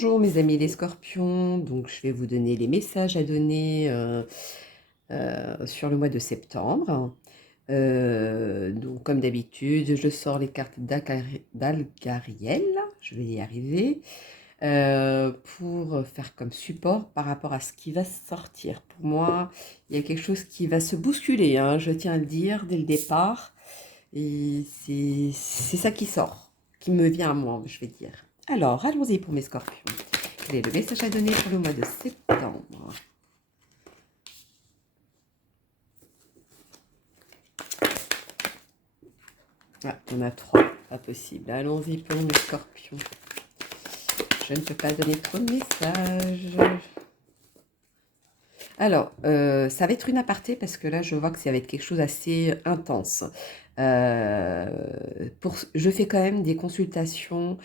Bonjour mes amis les scorpions, donc je vais vous donner les messages à donner sur le mois de septembre. Donc comme d'habitude, je sors les cartes d'Algariel, je vais y arriver, pour faire comme support par rapport à ce qui va sortir. Pour moi, il y a quelque chose qui va se bousculer, hein, je tiens à le dire dès le départ, et c'est ça qui sort, qui me vient à moi, je vais dire. Alors, allons-y pour mes scorpions. Quel est le message à donner pour le mois de septembre? Ah, on a 3, pas possible. Allons-y pour mes scorpions. Je ne peux pas donner trop de messages. Alors, ça va être une aparté parce que là, je vois que ça va être quelque chose d'assez intense. Je fais quand même des consultations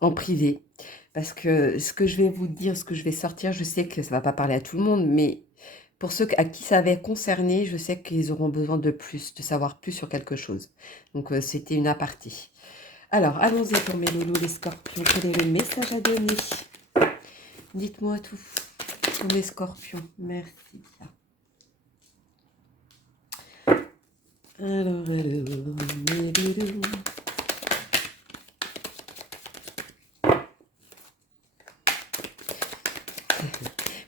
en privé. Parce que ce que je vais vous dire, ce que je vais sortir, je sais que ça ne va pas parler à tout le monde, mais pour ceux à qui ça avait concerné, je sais qu'ils auront besoin de plus, de savoir plus sur quelque chose. Donc, c'était une aparté. Alors, allons-y pour mes loulous, les scorpions. Quel est le message à donner? Dites-moi tout pour mes scorpions. Merci. Alors, mes loulous.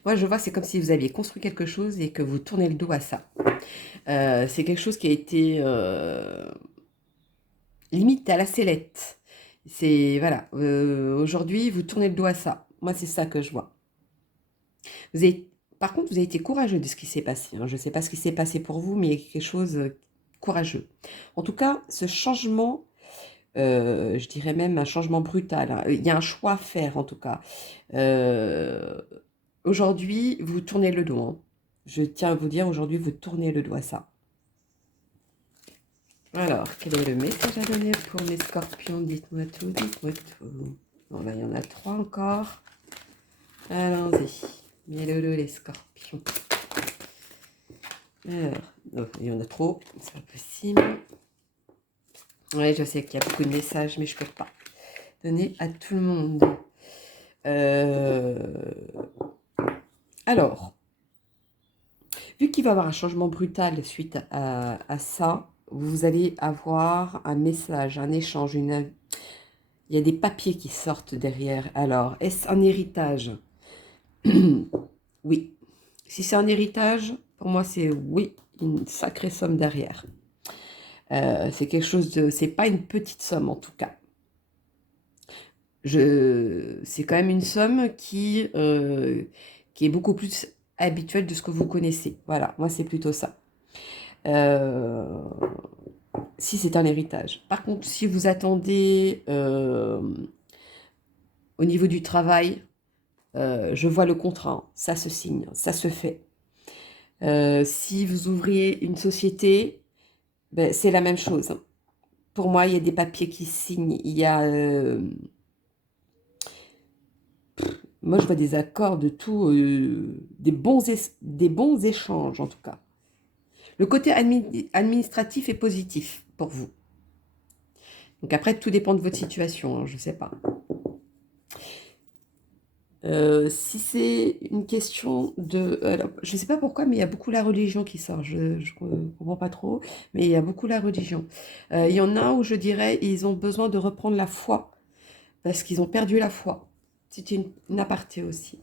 Moi, je vois que c'est comme si vous aviez construit quelque chose et que vous tournez le dos à ça. C'est quelque chose qui a été limite à la sellette. C'est, voilà, aujourd'hui, vous tournez le dos à ça. Moi, c'est ça que je vois. Par contre, vous avez été courageux de ce qui s'est passé, hein. Je ne sais pas ce qui s'est passé pour vous, mais il y a quelque chose de courageux. En tout cas, ce changement, je dirais même un changement brutal, hein. Il y a un choix à faire, en tout cas. Aujourd'hui, vous tournez le dos, hein. Je tiens à vous dire, aujourd'hui, vous tournez le dos à ça. Alors, quel est le message à donner pour mes scorpions? Dites-moi tout, dites-moi tout. Bon, là, il y en a 3 encore. Allons-y. Mes loulous, les scorpions. Alors, non, il y en a trop, c'est pas possible. Oui, je sais qu'il y a beaucoup de messages, mais je peux pas donner à tout le monde. Alors, vu qu'il va y avoir un changement brutal suite à ça, vous allez avoir un message, un échange, il y a des papiers qui sortent derrière. Alors, est-ce un héritage? Oui. Si c'est un héritage, pour moi, c'est oui, une sacrée somme derrière. C'est quelque chose de... C'est pas une petite somme, en tout cas. C'est quand même une somme qui est beaucoup plus habituelle de ce que vous connaissez. Voilà, moi, c'est plutôt ça. Si c'est un héritage. Par contre, si vous attendez au niveau du travail, je vois le contrat, hein. Ça se signe, ça se fait. Si vous ouvriez une société, ben, c'est la même chose. Pour moi, il y a des papiers qui signent, il y a... moi, je vois des accords de tout, des bons échanges, en tout cas. Le côté administratif est positif pour vous. Donc après, tout dépend de votre situation, hein, je ne sais pas. Si c'est une question de... alors, je ne sais pas pourquoi, mais il y a beaucoup la religion qui sort. Je ne comprends pas trop, mais il y a beaucoup la religion. Il y en a où je dirais ils ont besoin de reprendre la foi, parce qu'ils ont perdu la foi. C'est une aparté aussi.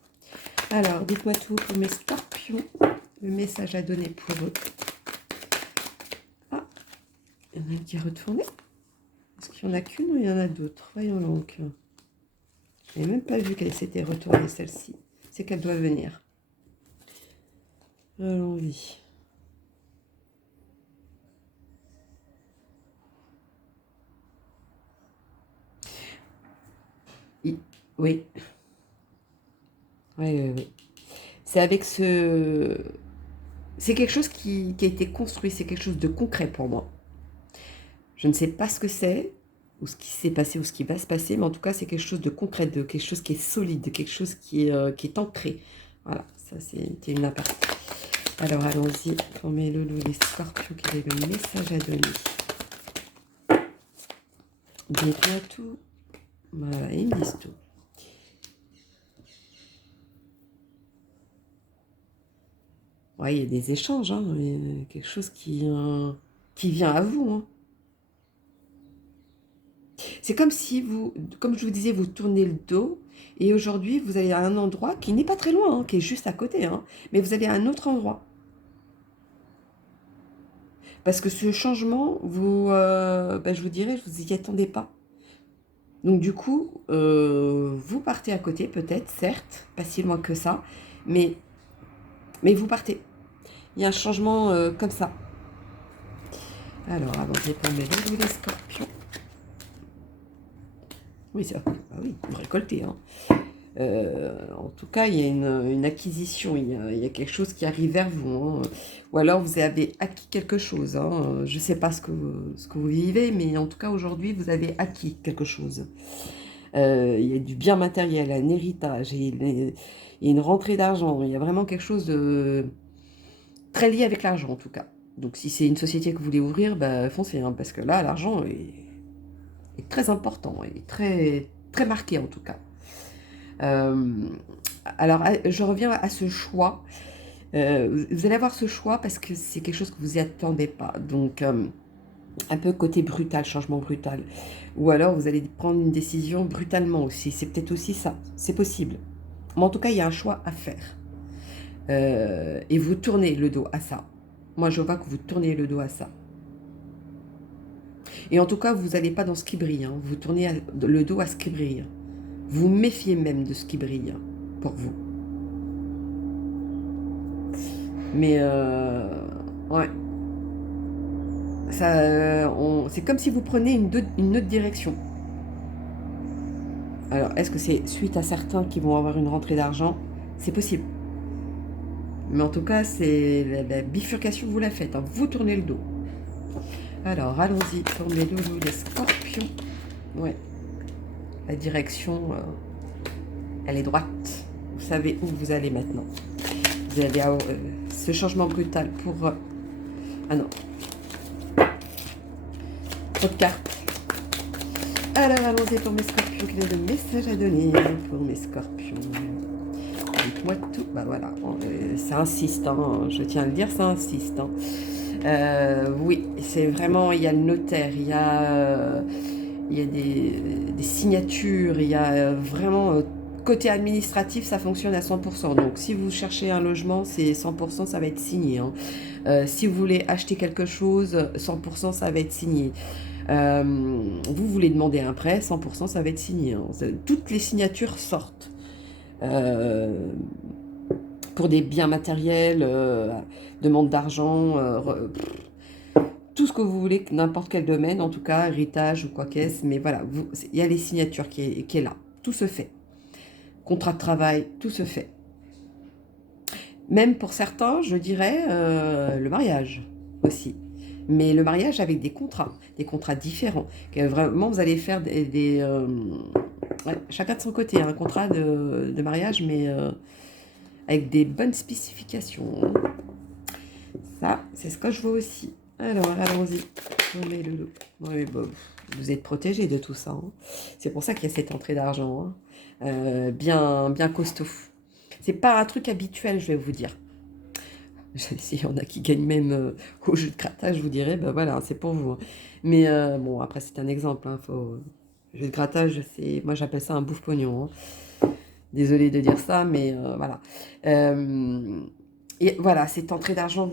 Alors, dites-moi tout pour mes scorpions. Le message à donner pour eux. Ah, il y en a une qui est retournée. Est-ce qu'il y en a qu'une ou il y en a d'autres? Voyons donc. Je n'ai même pas vu qu'elle s'était retournée, celle-ci. C'est qu'elle doit venir. Allons-y. Oui. Oui, oui. C'est avec ce... C'est quelque chose qui a été construit, c'est quelque chose de concret pour moi. Je ne sais pas ce que c'est, ou ce qui s'est passé, ou ce qui va se passer, mais en tout cas, c'est quelque chose de concret, de quelque chose qui est solide, quelque chose qui est ancré. Voilà, ça c'était une aparté. Alors allons-y pour mes loulous, les scorpions, quel est le message à donner? Dites-moi tout. Voilà, ils me disent tout. Ouais, il y a des échanges, hein, quelque chose qui vient à vous, hein. C'est comme si vous, comme je vous disais, vous tournez le dos et aujourd'hui vous allez à un endroit qui n'est pas très loin, hein, qui est juste à côté, hein, mais vous allez à un autre endroit. Parce que ce changement, je vous dirais, je vous y attendais pas. Donc du coup, vous partez à côté peut-être, certes, pas si loin que ça, mais, mais vous partez. Il y a un changement comme ça. Alors, avant de répondre, les scorpions. Oui, c'est ah oui, vous récoltez, hein. En tout cas, il y a une acquisition, il y a quelque chose qui arrive vers vous, hein. Ou alors vous avez acquis quelque chose, hein. Je ne sais pas ce que vous vivez, mais en tout cas aujourd'hui, vous avez acquis quelque chose. Il y a du bien matériel, un héritage, il y a une rentrée d'argent, il y a vraiment quelque chose de très lié avec l'argent en tout cas. Donc si c'est une société que vous voulez ouvrir, bah, foncez, hein, parce que là, l'argent est très important, est très, très marqué en tout cas. Alors, je reviens à ce choix. Vous allez avoir ce choix parce que c'est quelque chose que vous n'y attendez pas. Donc, un peu côté brutal, changement brutal. Ou alors, vous allez prendre une décision brutalement aussi. C'est peut-être aussi ça. C'est possible. Mais en tout cas, il y a un choix à faire. Et vous tournez le dos à ça. Moi, je vois que vous tournez le dos à ça. Et en tout cas, vous n'allez pas dans ce qui brille, hein. Vous tournez le dos à ce qui brille. Vous méfiez même de ce qui brille, hein, pour vous. Mais ouais, c'est comme si vous preniez une autre direction. Alors, est-ce que c'est suite à certains qui vont avoir une rentrée d'argent? C'est possible. Mais en tout cas, c'est la bifurcation, vous la faites, hein. Vous tournez le dos. Alors, allons-y pour mes loulous, les scorpions. Ouais, la direction, elle est droite. Vous savez où vous allez maintenant. Vous allez à ce changement brutal pour... ah non. Votre carte. Alors, allons-y pour mes scorpions. Quel est le message à donner pour mes scorpions? Dites-moi tout. Bah voilà, ça insiste, hein, je tiens à le dire, ça insiste, hein. Oui, c'est vraiment, il y a le notaire, il y a des signatures, il y a vraiment, côté administratif, ça fonctionne à 100%. Donc, si vous cherchez un logement, c'est 100%, ça va être signé, hein. Si vous voulez acheter quelque chose, 100%, ça va être signé. Vous voulez demander un prêt, 100%, ça va être signé, hein. Toutes les signatures sortent. Pour des biens matériels, demande d'argent, tout ce que vous voulez, n'importe quel domaine, en tout cas, héritage ou quoi qu'est-ce, mais voilà, il y a les signatures qui est là, tout se fait. Contrat de travail, tout se fait. Même pour certains, je dirais, le mariage aussi. Mais le mariage avec des contrats différents. Vraiment, vous allez faire ouais, chacun de son côté, un contrat de mariage, mais avec des bonnes spécifications. Ça, c'est ce que je vois aussi. Alors, allons-y. On met le loup. Oui, bon, vous êtes protégé de tout ça, hein. C'est pour ça qu'il y a cette entrée d'argent, hein. Bien costaud. C'est pas un truc habituel, je vais vous dire. Il y en a qui gagnent même au jeu de grattage, je vous dirais, ben voilà, c'est pour vous, hein. Mais bon, après, c'est un exemple, hein, jeu de grattage, moi j'appelle ça un bouffe-pognon, hein. Désolée de dire ça, mais voilà. Et voilà, cette entrée d'argent,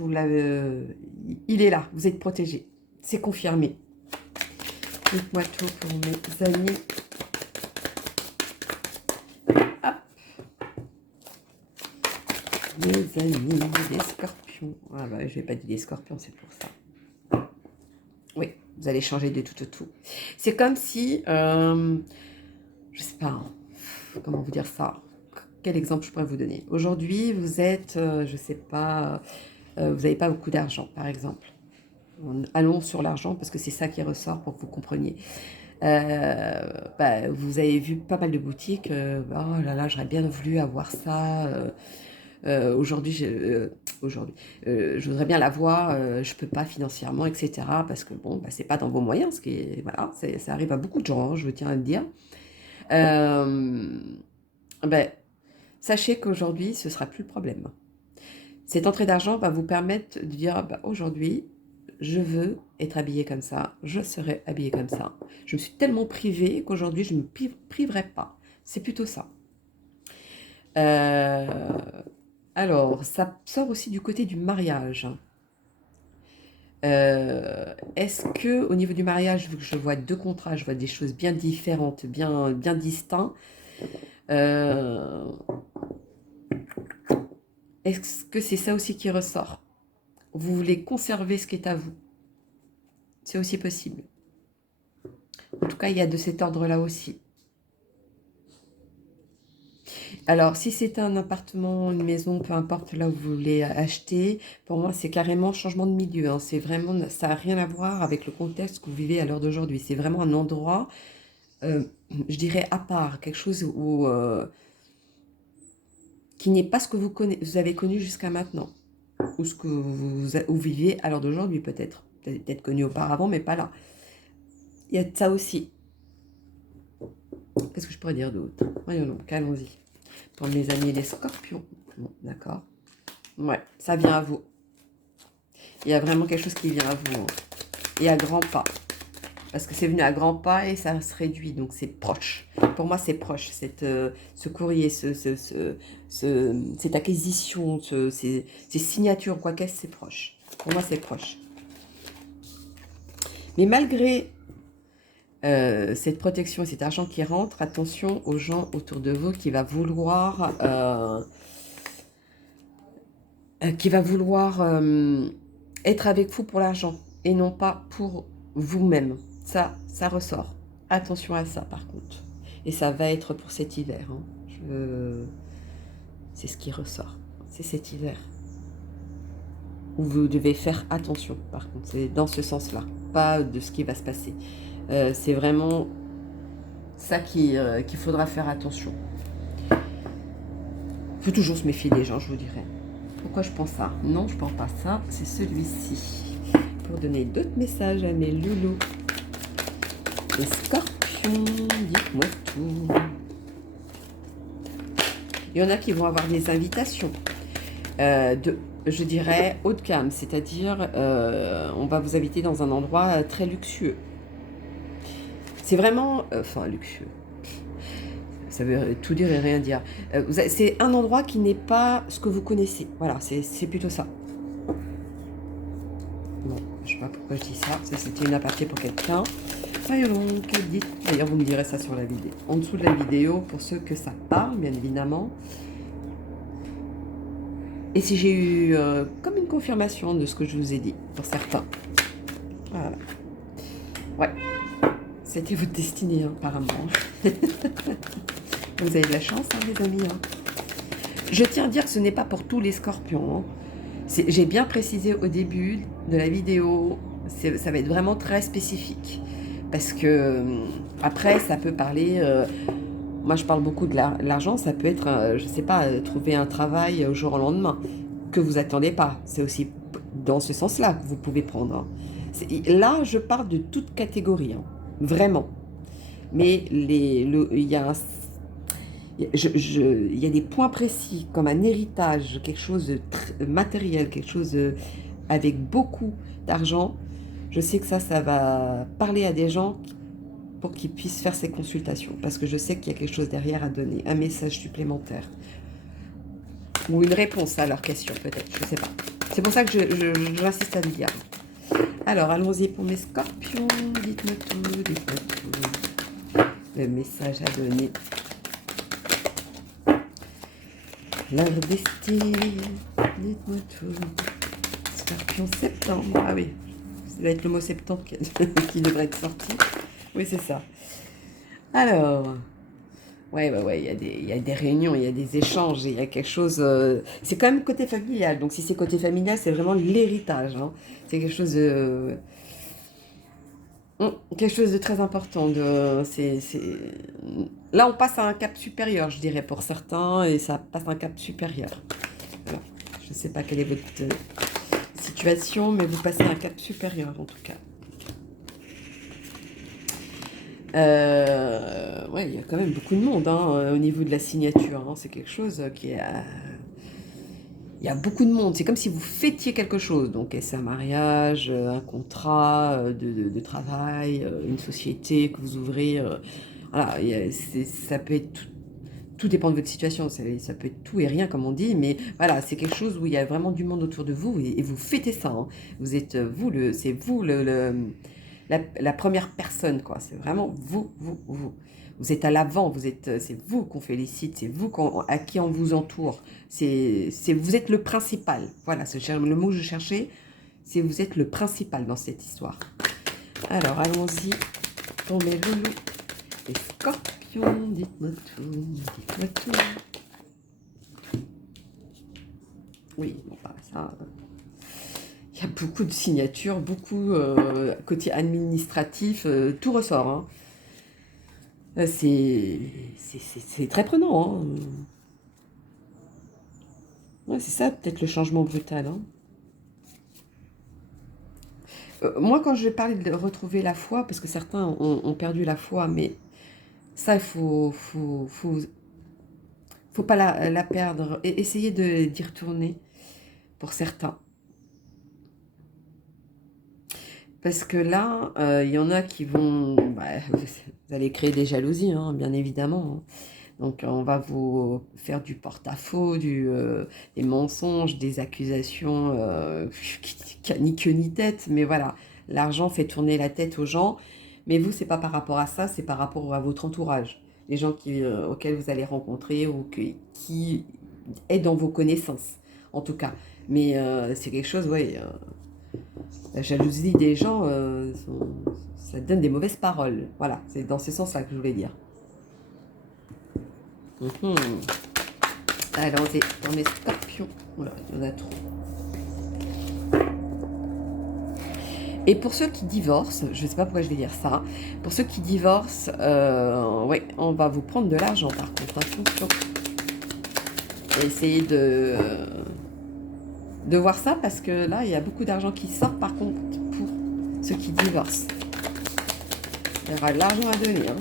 il est là, vous êtes protégé. C'est confirmé. Dites-moi tout pour mes amis. Hop. Mes amis, les scorpions. Ah bah, je vais pas dire les scorpions, c'est pour ça. Oui, vous allez changer de tout au tout. C'est comme si, je sais pas, hein, comment vous dire ça. Quel exemple je pourrais vous donner? Aujourd'hui, vous êtes, je sais pas, vous n'avez pas beaucoup d'argent, par exemple. Allons sur l'argent parce que c'est ça qui ressort pour que vous compreniez. Vous avez vu pas mal de boutiques. Oh là là, j'aurais bien voulu avoir ça. Aujourd'hui, je voudrais bien l'avoir. Je peux pas financièrement, etc. Parce que bon, c'est pas dans vos moyens. Ça arrive à beaucoup de gens, hein, je tiens à le dire. Euh, ben, sachez qu'aujourd'hui, ce ne sera plus le problème. Cette entrée d'argent va vous permettre de dire, ah bah, aujourd'hui, je veux être habillée comme ça, je serai habillée comme ça. Je me suis tellement privée qu'aujourd'hui, je ne me priverai pas. C'est plutôt ça. Euh, alors, ça sort aussi du côté du mariage. Est-ce que au niveau du mariage, vu que je vois deux contrats, je vois des choses bien différentes, bien distinctes, euh, est-ce que c'est ça aussi qui ressort? Vous voulez conserver ce qui est à vous? C'est aussi possible. En tout cas, il y a de cet ordre-là aussi. Alors, si c'est un appartement, une maison, peu importe là où vous voulez acheter, pour moi, c'est carrément changement de milieu, hein. C'est vraiment, ça n'a rien à voir avec le contexte que vous vivez à l'heure d'aujourd'hui. C'est vraiment un endroit, euh, je dirais, à part, quelque chose où, qui n'est pas ce que vous avez connu jusqu'à maintenant, ou ce que vous vivez à l'heure d'aujourd'hui peut-être. Peut-être connu auparavant, mais pas là. Il y a de ça aussi. Qu'est-ce que je pourrais dire d'autre? Voyons donc, allons-y. Pour mes amis les scorpions. Bon, d'accord. Ouais, ça vient à vous. Il y a vraiment quelque chose qui vient à vous, hein. Et à grands pas. Parce que c'est venu à grands pas et ça se réduit, donc c'est proche. Pour moi, c'est proche, ce courrier, cette acquisition, ces signatures, quoi qu'est-ce, c'est proche. Pour moi, c'est proche. Mais malgré cette protection et cet argent qui rentre, attention aux gens autour de vous qui va vouloir être avec vous pour l'argent et non pas pour vous-même. Ça ressort. Attention à ça par contre. Et ça va être pour cet hiver, hein. C'est ce qui ressort. C'est cet hiver. Où vous devez faire attention par contre. C'est dans ce sens-là. Pas de ce qui va se passer. C'est vraiment ça qu'il faudra faire attention. Il faut toujours se méfier des gens, je vous dirais. Pourquoi je pense ça? Non, je ne pense pas ça. C'est celui-ci. Pour donner d'autres messages à mes loulous. Les scorpions, dites-moi tout. Il y en a qui vont avoir des invitations je dirais, haut de gamme. C'est-à-dire, on va vous inviter dans un endroit très luxueux. C'est vraiment... enfin, luxueux. Ça veut tout dire et rien dire. C'est un endroit qui n'est pas ce que vous connaissez. Voilà, c'est plutôt ça. Bon, je sais pas pourquoi je dis ça. Ça, c'était une aparté pour quelqu'un. Voyons donc, dites. D'ailleurs, vous me direz ça sur la vidéo. En dessous de la vidéo, pour ceux que ça parle, bien évidemment. Et si j'ai eu comme une confirmation de ce que je vous ai dit, pour certains. Voilà. Ouais. C'était votre destinée, hein, apparemment. Vous avez de la chance, hein, les amis, hein. Je tiens à dire que ce n'est pas pour tous les scorpions, hein. J'ai bien précisé au début de la vidéo, ça va être vraiment très spécifique. Parce que, après, ça peut parler... moi, je parle beaucoup de l'argent. Ça peut être, je ne sais pas, trouver un travail au jour au lendemain que vous attendez pas. C'est aussi dans ce sens-là que vous pouvez prendre, hein. Là, je parle de toute catégorie, hein, vraiment. Mais il y a il y a des points précis, comme un héritage, quelque chose de matériel, quelque chose avec beaucoup d'argent. Je sais que ça va parler à des gens pour qu'ils puissent faire ces consultations. Parce que je sais qu'il y a quelque chose derrière à donner, un message supplémentaire. Ou une réponse à leurs questions, peut-être, je ne sais pas. C'est pour ça que j'insiste à le dire. Alors, allons-y pour mes scorpions. Dites-moi tout, dites-moi tout. Le message à donner. Leur destin. Dites-moi tout. Scorpion septembre. Ah oui, ça va être le mot septembre qui devrait être sorti. Oui, c'est ça. Alors... ouais, il y a des réunions, il y a des échanges, il y a quelque chose... c'est quand même côté familial. Donc, si c'est côté familial, c'est vraiment l'héritage, hein. C'est quelque chose de très important. Là, on passe à un cap supérieur, je dirais, pour certains, et ça passe à un cap supérieur. Voilà. Je ne sais pas quelle est votre situation, mais vous passez à un cap supérieur, en tout cas. Ouais, il y a quand même beaucoup de monde hein, au niveau de la signature. Hein. C'est quelque chose qui est... il y a beaucoup de monde. C'est comme si vous fêtiez quelque chose. Donc, est-ce un mariage, un contrat de travail, une société que vous ouvrez. Voilà, ça peut être tout dépend de votre situation. Ça peut être tout et rien, comme on dit. Mais voilà, c'est quelque chose où il y a vraiment du monde autour de vous et vous fêtez ça. Hein. Vous êtes c'est vous la première personne, quoi. C'est vraiment vous, vous, vous. Vous êtes à l'avant, c'est vous qu'on félicite, c'est vous à qui on vous entoure. Vous êtes le principal. Voilà, le mot que je cherchais, c'est vous êtes le principal dans cette histoire. Alors, allons-y pour mes loulous. Les scorpions, dites-moi tout, dites-moi tout. Oui, bon, bah, ça... il y a beaucoup de signatures, beaucoup côté administratif, tout ressort. Hein. C'est très prenant. Hein. Ouais, c'est ça, peut-être le changement brutal. Hein. Moi, quand je parlais de retrouver la foi, parce que certains ont perdu la foi, mais ça, faut pas la perdre. Et essayer d'y retourner pour certains. Parce que là, il y en a qui vont... Bah, vous allez créer des jalousies, hein, bien évidemment. Hein. Donc, on va vous faire du porte-à-faux, des mensonges, des accusations qui a ni queue ni tête. Mais voilà, l'argent fait tourner la tête aux gens. Mais vous, c'est pas par rapport à ça, c'est par rapport à votre entourage. Les gens auxquels vous allez rencontrer ou qui est dans vos connaissances, en tout cas. Mais c'est quelque chose, ouais, la jalousie des gens, ça donne des mauvaises paroles. Voilà, c'est dans ce sens-là que je voulais dire. Mhm. Allons-y, dans mes scorpions. Voilà, il y en a trop. Et pour ceux qui divorcent, je ne sais pas pourquoi je vais dire ça, pour ceux qui divorcent, ouais, on va vous prendre de l'argent par contre, attention. Essayez de voir ça parce que là, il y a beaucoup d'argent qui sort par contre pour ceux qui divorcent. Il y aura de l'argent à donner. Hein.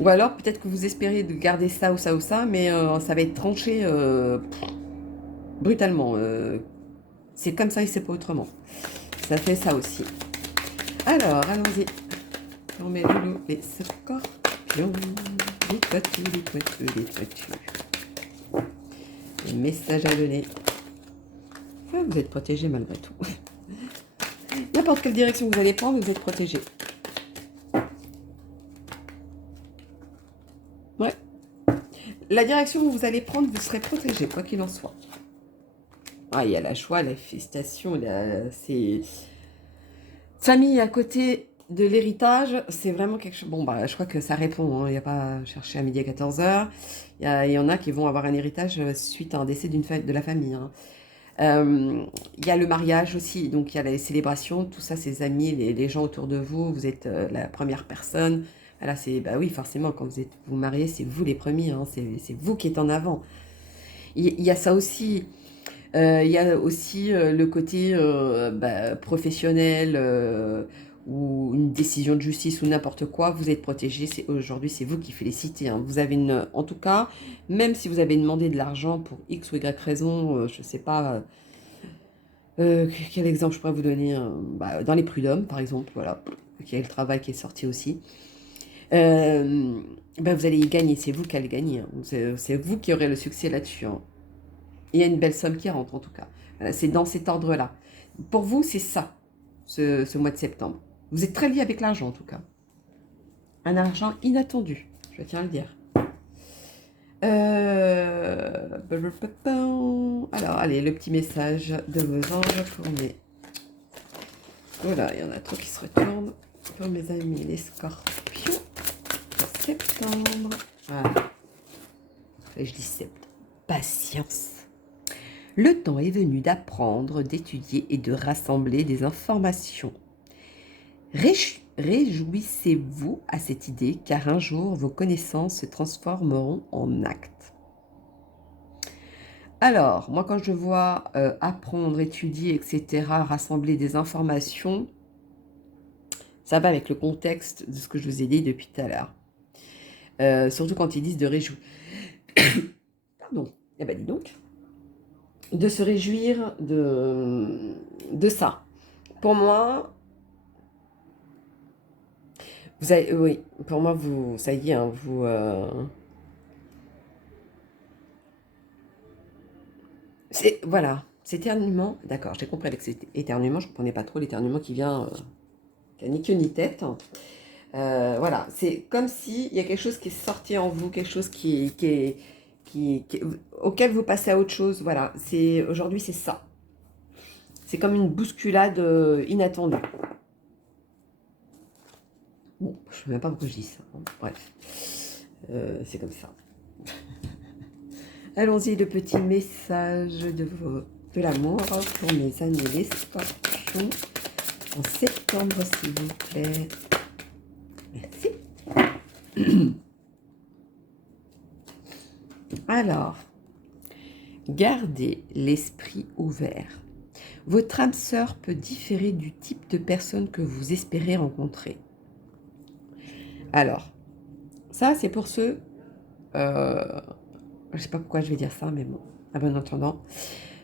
Ou alors peut-être que vous espérez de garder ça ou ça ou ça, mais ça va être tranché brutalement. C'est comme ça et c'est pas autrement. Ça fait ça aussi. Alors, allons-y. On met loulou les scorpions. Dites-moi tout, dites-moi tout, dites-moi tout. Les messages à donner. Ah, vous êtes protégé malgré tout. N'importe quelle direction que vous allez prendre, vous êtes protégé. Ouais. La direction où vous allez prendre, vous serez protégé, quoi qu'il en soit. Ah, il y a la joie, la félicitation, c'est... Famille à côté de l'héritage, c'est vraiment quelque chose... Bon, bah, je crois que ça répond, hein. Il n'y a pas à chercher à midi à 14 h. Il y en a qui vont avoir un héritage suite à un décès de la famille. Hein. Il y a le mariage aussi, donc il y a les célébrations, tout ça, ses amis, les gens autour de vous, vous êtes la première personne. Voilà, bah oui, forcément, quand vous mariez, c'est vous les premiers, hein, c'est vous qui êtes en avant. Il y a ça aussi. Il y a aussi le côté professionnel ou une décision de justice ou n'importe quoi, vous êtes protégé. Aujourd'hui, c'est vous qui félicitez. Hein. Vous avez en tout cas, même si vous avez demandé de l'argent pour X ou Y raison, je ne sais pas, quel exemple je pourrais vous donner dans les prud'hommes, par exemple, voilà, qui est le travail qui est sorti aussi. Vous allez y gagner, c'est vous qui allez gagner. Hein. C'est vous qui aurez le succès là-dessus. Hein. Il y a une belle somme qui rentre en tout cas. C'est dans cet ordre-là. Pour vous, c'est ça, ce mois de septembre. Vous êtes très lié avec l'argent en tout cas. Un argent inattendu, je tiens à le dire. Alors, allez, le petit message de vos anges pour mes... Voilà, il y en a trop qui se retournent. Pour mes amis, les scorpions. Septembre. Voilà. Je dis septembre. Patience. Le temps est venu d'apprendre, d'étudier et de rassembler des informations. Réjouissez-vous à cette idée, car un jour, vos connaissances se transformeront en actes. Alors, moi, quand je vois apprendre, étudier, etc., rassembler des informations, Ça va avec le contexte de ce que je vous ai dit depuis tout à l'heure. Surtout quand ils disent de réjouir. Pardon. Eh ben dis donc. De se réjouir de ça. Pour moi, vous avez, oui, pour moi, vous, ça y est, hein, vous... c'est, voilà, c'est éternuement, d'accord, j'ai compris avec cet éternuement, je ne comprenais pas trop l'éternuement qui a ni queue ni tête. Voilà, c'est comme s'il y a quelque chose qui est sorti en vous, quelque chose auquel vous passez à autre chose. Voilà, aujourd'hui c'est ça. C'est comme une bousculade inattendue. Bon, je ne sais même pas pourquoi je dis ça, hein. Bref, c'est comme ça. Allons-y, le petit message de l'amour pour mes amis les scorpions en septembre, s'il vous plaît. Merci. Alors, gardez l'esprit ouvert. Votre âme sœur peut différer du type de personne que vous espérez rencontrer. Alors, ça c'est pour ceux... je ne sais pas pourquoi je vais dire ça, mais bon, à bon entendant.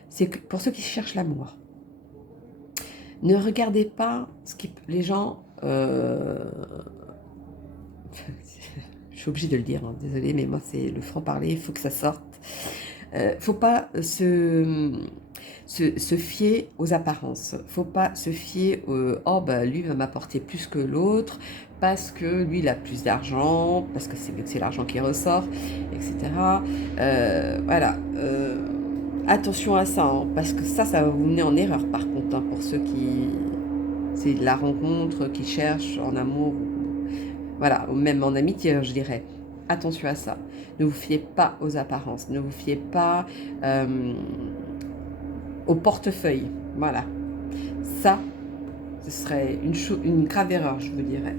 C'est pour ceux qui cherchent l'amour. Ne regardez pas les gens... je suis obligée de le dire, hein, désolée, mais moi c'est le franc-parler, il faut que ça sorte. Faut pas se fier aux apparences. Faut pas se fier oh bah lui va m'apporter plus que l'autre parce que lui il a plus d'argent, parce que c'est l'argent qui ressort, etc. Voilà. Attention à ça, hein, parce que ça va vous mener en erreur par contre, hein, pour ceux qui... C'est la rencontre, qui cherchent en amour, voilà, ou même en amitié, je dirais. Attention à ça. Ne vous fiez pas aux apparences. Ne vous fiez pas au portefeuille. Voilà. Ça, ce serait une grave erreur, je vous dirais.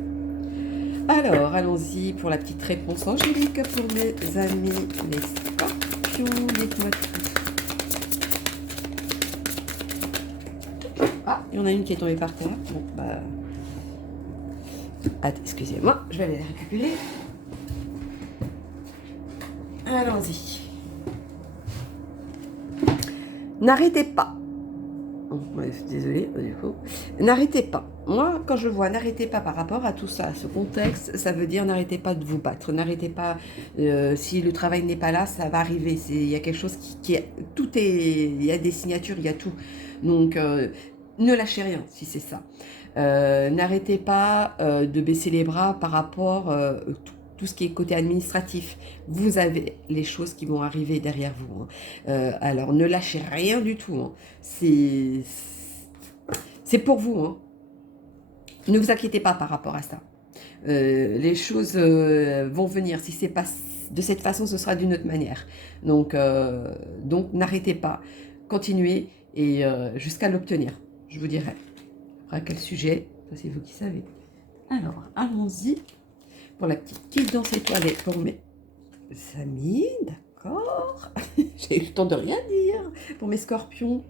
Alors, allons-y pour la petite réponse angélique pour mes amis les scorpions. Dites-moi tout. Ah, il y en a une qui est tombée par terre. Bon, bah... excusez-moi, je vais aller la récupérer. Allons-y. N'arrêtez pas. Désolée, du coup. N'arrêtez pas. Moi, quand je vois n'arrêtez pas par rapport à tout ça, à ce contexte, ça veut dire n'arrêtez pas de vous battre. N'arrêtez pas, si le travail n'est pas là, ça va arriver. Il y a quelque chose tout est, il y a des signatures, il y a tout. Donc, ne lâchez rien si c'est ça. N'arrêtez pas de baisser les bras par rapport tout ce qui est côté administratif. Vous avez les choses qui vont arriver derrière vous, hein. Alors, ne lâchez rien du tout, hein. C'est pour vous, hein. Ne vous inquiétez pas par rapport à ça. Les choses vont venir. Si c'est pas de cette façon, ce sera d'une autre manière. Donc n'arrêtez pas. Continuez et jusqu'à l'obtenir, je vous dirai. Après, quel sujet? Ça, c'est vous qui savez. Alors, allons-y pour la petite guidance étoilée pour mes amis. D'accord. J'ai eu le temps de rien dire pour mes scorpions.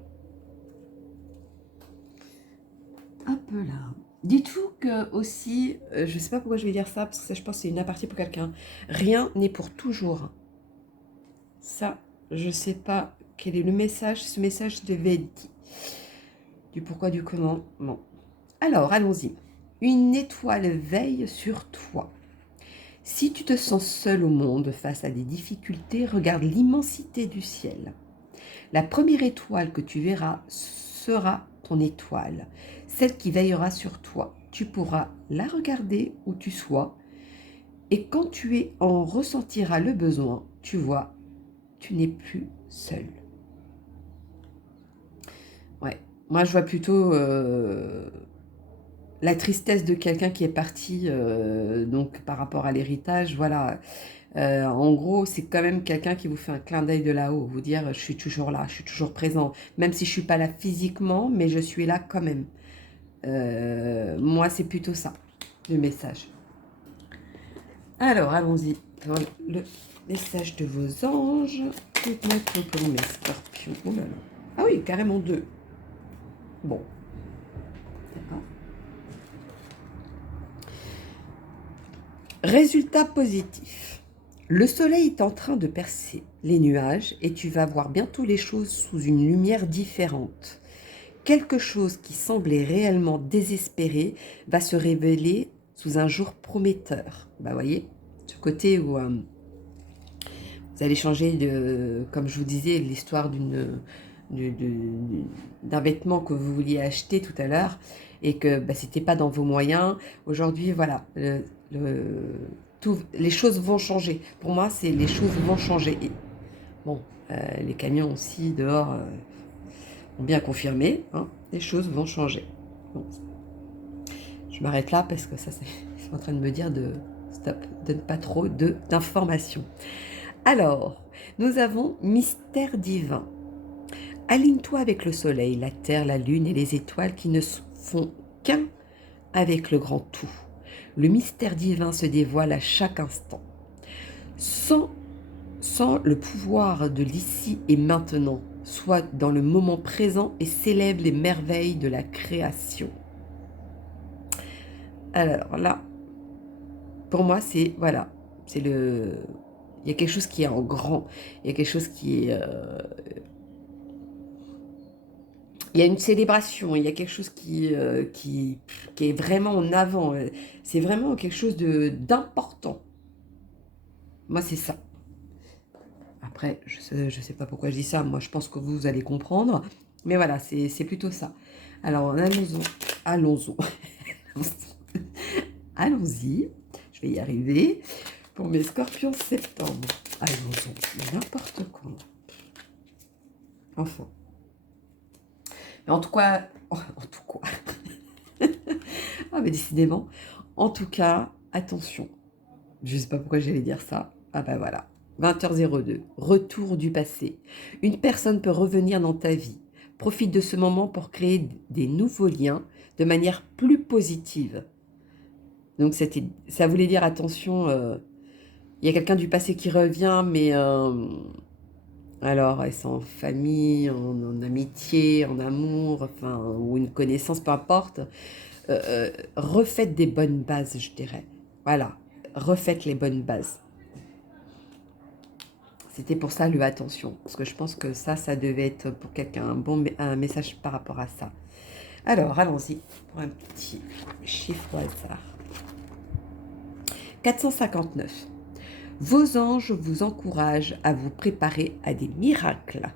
Hop là. Dites-vous que aussi, je ne sais pas pourquoi je vais dire ça, parce que ça, je pense que c'est une aparté pour quelqu'un. Rien n'est pour toujours. Ça, je ne sais pas quel est le message. Ce message devait être dit. Du pourquoi, du comment. Bon. Alors, allons-y. Une étoile veille sur toi. Si tu te sens seul au monde face à des difficultés, regarde l'immensité du ciel. La première étoile que tu verras sera ton étoile, celle qui veillera sur toi. Tu pourras la regarder où tu sois, et quand tu en ressentiras le besoin, tu vois, tu n'es plus seul. Ouais, moi je vois plutôt la tristesse de quelqu'un qui est parti, donc par rapport à l'héritage, voilà. En gros, c'est quand même quelqu'un qui vous fait un clin d'œil de là-haut, vous dire je suis toujours là, je suis toujours présent, même si je suis pas là physiquement, mais je suis là quand même. Moi, c'est plutôt ça, le message. Alors, allons-y pour le message de vos anges. Dites-moi tout pour mes scorpions. Oh là là. Ah oui, carrément 2. Bon. D'accord. Résultat positif. Le soleil est en train de percer les nuages et tu vas voir bientôt les choses sous une lumière différente. Quelque chose qui semblait réellement désespéré va se révéler sous un jour prometteur. Bah voyez, ce côté où vous allez changer de, comme je vous disais, l'histoire d'un vêtement que vous vouliez acheter tout à l'heure et que bah, c'était pas dans vos moyens. Aujourd'hui, voilà, les choses vont changer. Pour moi, c'est les choses vont changer. Et, bon, les camions aussi dehors ont bien confirmé, hein, les choses vont changer. Bon, je m'arrête là parce que ça, c'est en train de me dire de stop, donne pas trop d'informations. Alors, nous avons mystère divin. Aligne-toi avec le soleil, la terre, la lune et les étoiles qui ne font qu'un avec le grand tout. Le mystère divin se dévoile à chaque instant. Sans le pouvoir de l'ici et maintenant, sois dans le moment présent et célèbre les merveilles de la création. Alors là, pour moi, c'est, voilà, c'est le... Il y a quelque chose qui est en grand, il y a quelque chose qui est... il y a une célébration, il y a quelque chose qui est vraiment en avant. C'est vraiment quelque chose d'important. Moi, c'est ça. Après, je sais pas pourquoi je dis ça. Moi, je pense que vous allez comprendre. Mais voilà, c'est plutôt ça. Alors, allons-y. Allons-y. Je vais y arriver. Pour mes scorpions septembre. Allons-y. N'importe quoi. Enfin. Mais en tout cas... ah, mais décidément. En tout cas, attention. Je ne sais pas pourquoi j'allais dire ça. Ah ben voilà. 20h02. Retour du passé. Une personne peut revenir dans ta vie. Profite de ce moment pour créer des nouveaux liens de manière plus positive. Donc ça voulait dire attention, il y a quelqu'un du passé qui revient, mais alors est-ce en famille, en amitié, en amour, enfin, ou une connaissance, peu importe. Refaites des bonnes bases, je dirais. Voilà, refaites les bonnes bases. C'était pour ça le attention, parce que je pense que ça devait être pour quelqu'un un message par rapport à ça. Alors, allons-y pour un petit chiffre au hasard. 459. Vos anges vous encouragent à vous préparer à des miracles.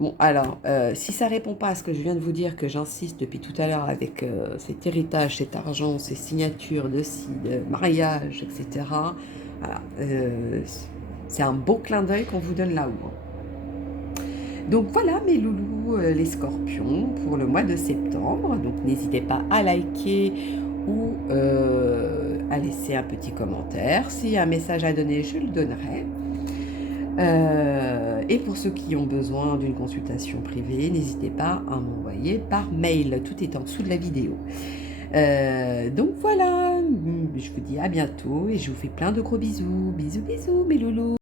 Bon, alors, si ça ne répond pas à ce que je viens de vous dire, que j'insiste depuis tout à l'heure avec cet héritage, cet argent, ces signatures de mariage, etc., voilà, c'est un beau clin d'œil qu'on vous donne là-haut. Donc voilà mes loulous, les scorpions, pour le mois de septembre. Donc n'hésitez pas à liker ou à laisser un petit commentaire. S'il y a un message à donner, je le donnerai. Et pour ceux qui ont besoin d'une consultation privée, n'hésitez pas à m'envoyer par mail. Tout est en dessous de la vidéo. Donc voilà, je vous dis à bientôt et je vous fais plein de gros bisous. Bisous, bisous mes loulous.